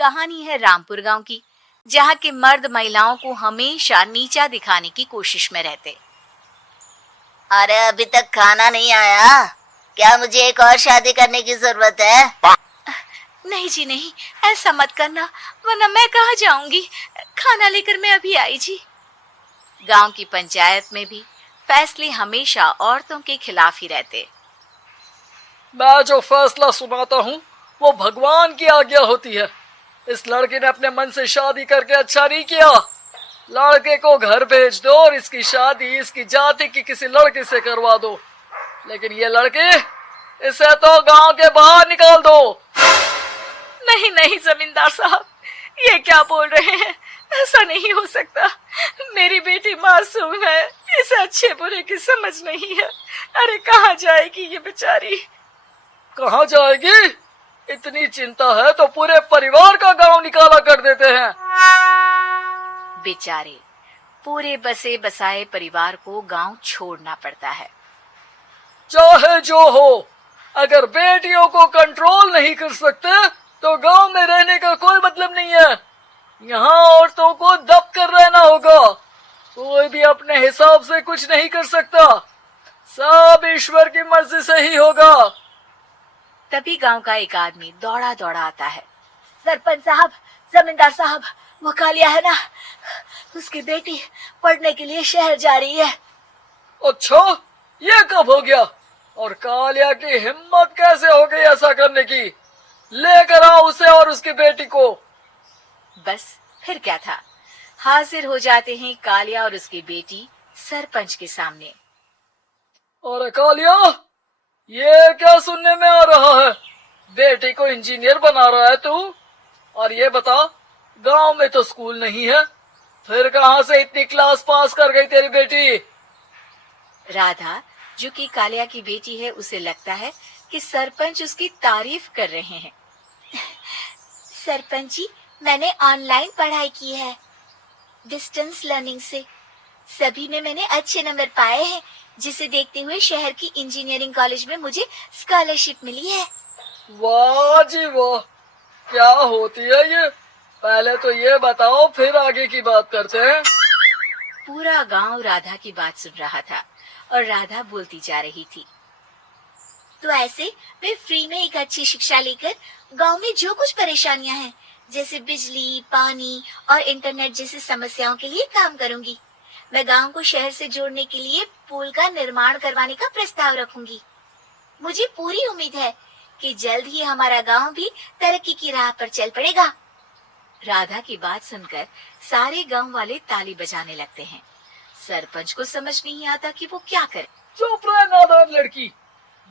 कहानी है रामपुर गांव की, जहां के मर्द महिलाओं को हमेशा नीचा दिखाने की कोशिश में रहते। अरे अभी तक खाना नहीं आया, क्या मुझे एक और शादी करने की जरूरत है? नहीं जी नहीं, ऐसा मत करना, वरना मैं कहाँ जाऊंगी। खाना लेकर मैं अभी आई जी। गांव की पंचायत में भी फैसले हमेशा औरतों के खिलाफ ही रहते। मैं जो फैसला सुनाता हूँ वो भगवान की आज्ञा होती है। इस लड़के ने अपने मन से शादी करके अच्छा नहीं किया। लड़के को घर भेज दो और इसकी शादी इसकी जाति की किसी लड़के से करवा दो। लेकिन ये लड़की, इसे तो गांव के बाहर निकाल दो। नहीं नहीं जमींदार साहब, ये क्या बोल रहे हैं? ऐसा नहीं हो सकता। मेरी बेटी मासूम है, इसे अच्छे बुरे की समझ नहीं है। अरे कहाँ जाएगी ये बेचारी? कहाँ जाएगी? इतनी चिंता है तो पूरे परिवार का गांव निकाला कर देते हैं। बेचारे पूरे बसे बसाए परिवार को गांव छोड़ना पड़ता है। चाहे जो हो, अगर बेटियों को कंट्रोल नहीं कर सकते तो गांव में रहने का कोई मतलब नहीं है। यहाँ औरतों को दब कर रहना होगा। कोई भी अपने हिसाब से कुछ नहीं कर सकता, सब ईश्वर की मर्जी से ही होगा। तभी गांव का एक आदमी दौड़ा दौड़ा आता है। सरपंच साहब, जमींदार साहब, वो कालिया है ना, उसकी बेटी पढ़ने के लिए शहर जा रही है। अच्छा, ये कब हो गया? और कालिया की हिम्मत कैसे हो गई ऐसा करने की? लेकर आओ उसे और उसकी बेटी को। बस फिर क्या था, हाजिर हो जाते हैं कालिया और उसकी बेटी सरपंच के सामने। और कालिया, ये क्या सुनने में आ रहा है? बेटी को इंजीनियर बना रहा है तू? और ये बता, गांव में तो स्कूल नहीं है, फिर कहां से इतनी क्लास पास कर गई तेरी बेटी? राधा, जो कि कालिया की बेटी है, उसे लगता है कि सरपंच उसकी तारीफ कर रहे हैं। सरपंच जी, मैंने ऑनलाइन पढ़ाई की है, डिस्टेंस लर्निंग से। सभी में मैंने अच्छे नंबर पाए हैं, जिसे देखते हुए शहर की इंजीनियरिंग कॉलेज में मुझे स्कॉलरशिप मिली है। वाह जी वाह, क्या होती है ये? पहले तो ये बताओ, फिर आगे की बात करते हैं। पूरा गांव राधा की बात सुन रहा था और राधा बोलती जा रही थी। तो ऐसे मैं फ्री में एक अच्छी शिक्षा लेकर गांव में जो कुछ परेशानियां हैं, जैसे बिजली, पानी और इंटरनेट जैसी समस्याओं के लिए काम करूंगी। मैं गांव को शहर से जोड़ने के लिए पुल का निर्माण करवाने का प्रस्ताव रखूंगी। मुझे पूरी उम्मीद है कि जल्द ही हमारा गांव भी तरक्की की राह पर चल पड़ेगा। राधा की बात सुनकर सारे गांव वाले ताली बजाने लगते हैं। सरपंच को समझ नहीं आता कि वो क्या करे। चुप रह नादान लड़की,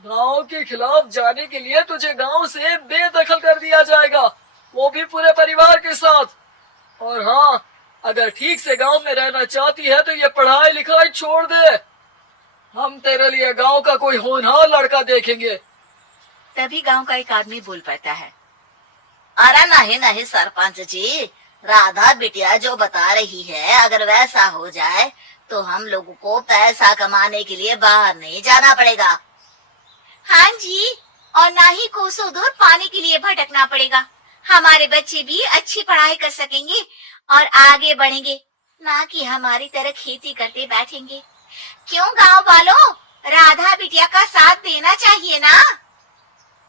गांव के खिलाफ जाने के लिए तुझे गांव से बेदखल कर दिया जाएगा, वो भी पूरे परिवार के साथ। और हाँ, अगर ठीक से गांव में रहना चाहती है तो ये पढ़ाई लिखाई छोड़ दे। हम तेरे लिए गांव का कोई होनहार लड़का देखेंगे। तभी गांव का एक आदमी बोल पड़ता है। अरे नहीं नहीं सरपंच जी, राधा बिटिया जो बता रही है, अगर वैसा हो जाए तो हम लोगों को पैसा कमाने के लिए बाहर नहीं जाना पड़ेगा। हाँ जी, और ना ही कोसों दूर पानी के लिए भटकना पड़ेगा। हमारे बच्चे भी अच्छी पढ़ाई कर सकेंगे और आगे बढ़ेंगे, ना कि हमारी तरह खेती करते बैठेंगे। क्यों गांव वालों, राधा बिटिया का साथ देना चाहिए ना।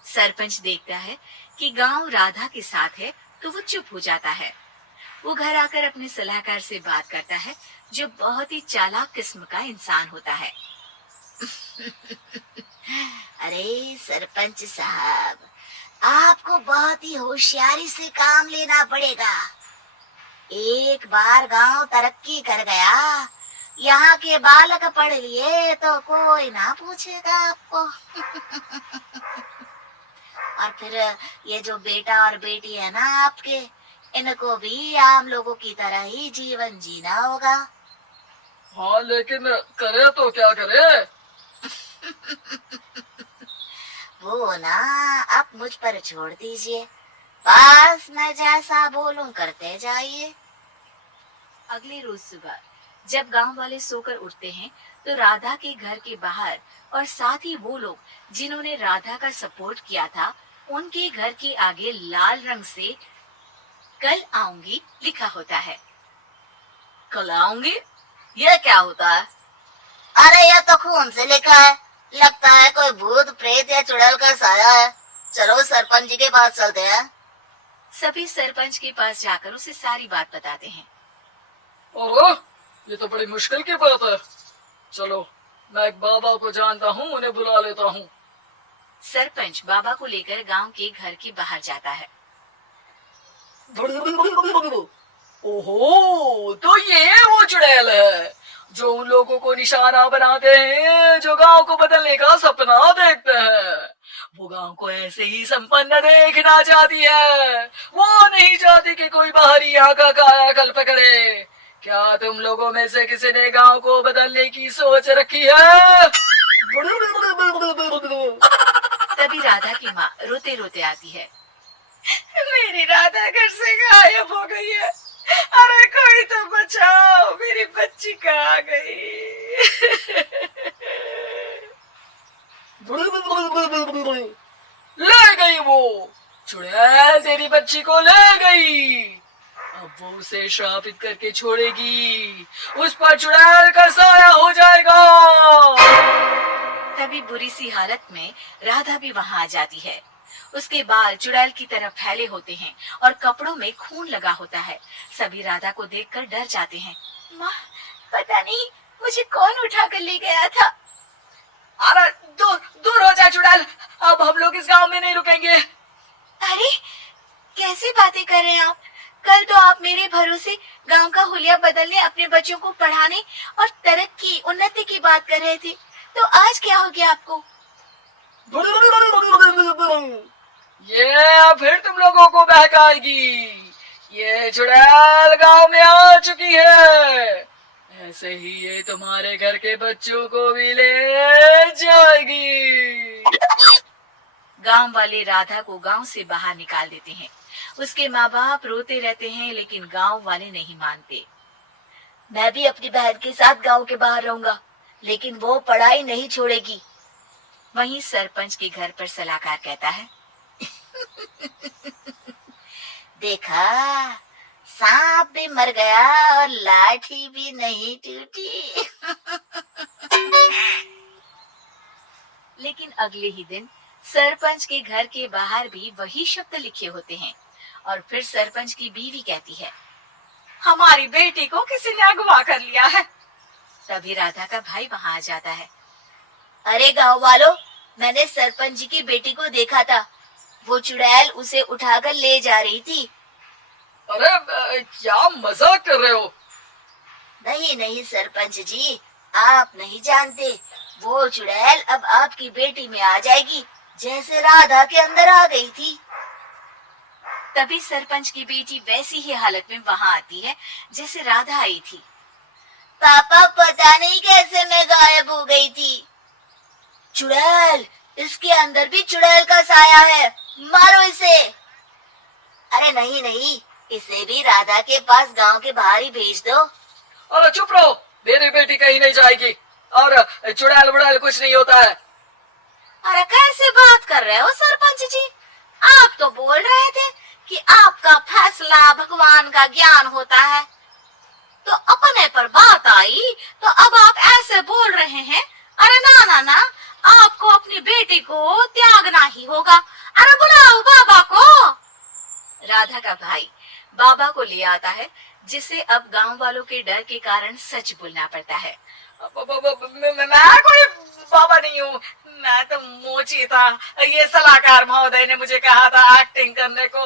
सरपंच देखता है कि गांव राधा के साथ है तो वो चुप हो जाता है। वो घर आकर अपने सलाहकार से बात करता है, जो बहुत ही चालाक किस्म का इंसान होता है। अरे सरपंच साहब, आपको बहुत ही होशियारी से काम लेना पड़ेगा। एक बार गांव तरक्की कर गया, यहाँ के बालक पढ़ लिए तो कोई ना पूछेगा आपको। और फिर ये जो बेटा और बेटी है ना आपके, इनको भी आम लोगों की तरह ही जीवन जीना होगा। हाँ, लेकिन करे तो क्या करे? वो ना आप मुझ पर छोड़ दीजिए, बस मैं जैसा बोलूं करते जाइए। अगले रोज सुबह जब गांव वाले सोकर उठते हैं तो राधा के घर के बाहर और साथ ही वो लोग जिन्होंने राधा का सपोर्ट किया था, उनके घर के आगे लाल रंग से कल आऊंगी लिखा होता है। कल आऊंगी, यह क्या होता है? अरे यह तो खून से लिखा है, लगता है कोई भूत प्रेत या चुड़ैल का साया है। चलो सरपंच जी के पास चलते हैं। सभी सरपंच के पास जाकर उसे सारी बात बताते हैं। ओह, ये तो बड़ी मुश्किल की बात है। चलो, मैं एक बाबा को जानता हूँ, उन्हें बुला लेता हूँ। सरपंच बाबा को लेकर गांव के घर के बाहर जाता है। ओहो, तो ये वो चुड़ैल है जो उन लोगों को निशाना बनाते हैं जो गांव को बदलने का सपना देखते हैं। वो गांव को ऐसे ही संपन्न देखना चाहती है, वो नहीं चाहती कि कोई बाहरी यहाँ का कायाकल्प करे। क्या तुम लोगों में से किसी ने गांव को बदलने की सोच रखी है? तभी राधा की माँ रोते रोते आती है। मेरी राधा घर से गायब हो गई है। अरे कोई तो बचाओ, मेरी बच्ची कहाँ गई? ले गई वो चुड़ैल, तेरी बच्ची को ले गई। अब वो उसे श्रापित करके छोड़ेगी, उस पर चुड़ैल का साया हो जाएगा। तभी बुरी सी हालत में राधा भी वहाँ आ जाती है। उसके बाल चुड़ैल की तरह फैले होते हैं और कपड़ों में खून लगा होता है। सभी राधा को देखकर डर जाते हैं। माँ, पता नहीं मुझे कौन उठा कर ले गया था। अरे दूर दूर हो जा चुड़ैल, अब हम लोग इस गांव में नहीं रुकेंगे। अरे कैसी बातें कर रहे हैं आप? कल तो आप मेरे भरोसे गांव का हुलिया बदलने, अपने बच्चों को पढ़ाने और तरक्की उन्नति की बात कर रहे थे, तो आज क्या हो गया आपको? ये फिर तुम लोगों को बहकाएगी। ये चुड़ैल गांव में आ चुकी है, ऐसे ही ये तुम्हारे घर के बच्चों को भी ले जाएगी। गांव वाले राधा को गांव से बाहर निकाल देते हैं। उसके माँ बाप रोते रहते हैं, लेकिन गांव वाले नहीं मानते। मैं भी अपनी बहन के साथ गांव के बाहर रहूंगा, लेकिन वो पढ़ाई नहीं छोड़ेगी। वहीं सरपंच के घर पर सलाहकार कहता है। देखा, सांप भी मर गया और लाठी भी नहीं टूटी। लेकिन अगले ही दिन सरपंच के घर के बाहर भी वही शब्द लिखे होते हैं और फिर सरपंच की बीवी कहती है, हमारी बेटी को किसी ने अगवा कर लिया है। तभी राधा का भाई वहाँ आ जाता है। अरे गांव वालों, मैंने सरपंच जी की बेटी को देखा था। वो चुड़ैल उसे उठाकर ले जा रही थी। अरे क्या मजाक कर रहे हो? नहीं नहीं सरपंच जी, आप नहीं जानते। वो चुड़ैल अब आपकी बेटी में आ जाएगी, जैसे राधा के अंदर आ गई थी। तभी सरपंच की बेटी वैसी ही हालत में वहाँ आती है जैसे राधा आई थी। पापा, पता नहीं कैसे मैं गायब हो गई थी। चुड़ैल, इसके अंदर भी चुड़ैल का साया है, मारो इसे। अरे नहीं नहीं, इसे भी राधा के पास गांव के बाहर ही भेज दो। अरे चुप रहो, मेरी बेटी कहीं नहीं जाएगी और चुड़ैल वुड़ैल कुछ नहीं होता है। अरे कैसे बात कर रहे हो सरपंच जी? आप तो बोल रहे थे कि आपका फैसला भगवान का ज्ञान होता है, तो अपने पर बात आई तो अब आप ऐसे बोल रहे हैं। अरे ना ना ना, आपको अपनी बेटी को त्यागना ही होगा। अरे बुलाओ बाबा को। राधा का भाई बाबा को ले आता है, जिसे अब गांव वालों के डर के कारण सच बोलना पड़ता है। मैं कोई बाबा नहीं हूँ, मैं तो मोची था। ये सलाहकार महोदय ने मुझे कहा था एक्टिंग करने को।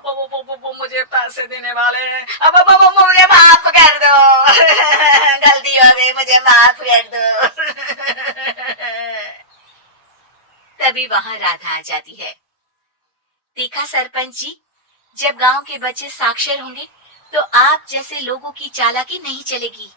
वो मुझे पैसे देने वाले हैं। अब मुझे माफ कर दो। गलती हो गई, मुझे माफ कर दो। तभी वहाँ राधा आ जाती है। देखा सरपंच जी, जब गांव के बच्चे साक्षर होंगे तो आप जैसे लोगों की चालाकी नहीं चलेगी।